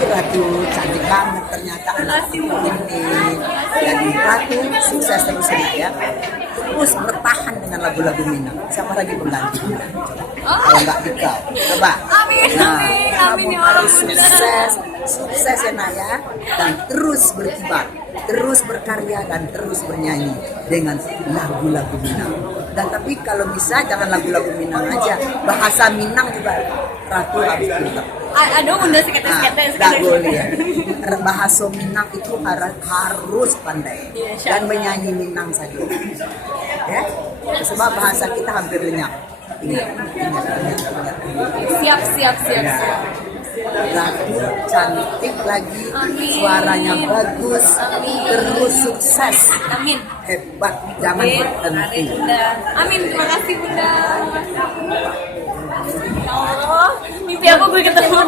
Ratu cantik banget ternyata anak ini. Jadi Ratu sukses terus ya. Terus bertahan dengan lagu-lagu Minang. Siapa lagi pengganti? Kalau nggak Dika, coba. Amin, amin, amin ya Allah. Harus sukses ya Nak ya, dan terus berkibar, terus berkarya dan terus bernyanyi dengan lagu-lagu Minang. Dan tapi kalau bisa jangan lagu-lagu Minang aja, bahasa Minang juga Ratu harus pintar. Aduh, udah sekete-sekete. Nggak boleh ya. Bahasa Minang itu harus pandai dan menyanyi Minang saja. Ya, sebab bahasa kita hampir lenyap. Ingat. Siap. Ratu cantik lagi, suaranya bagus, terus sukses. Amin. Hebat, jangan berhenti. Amin, terima kasih Bunda. Ya Allah, mimpi aku gue ketemu.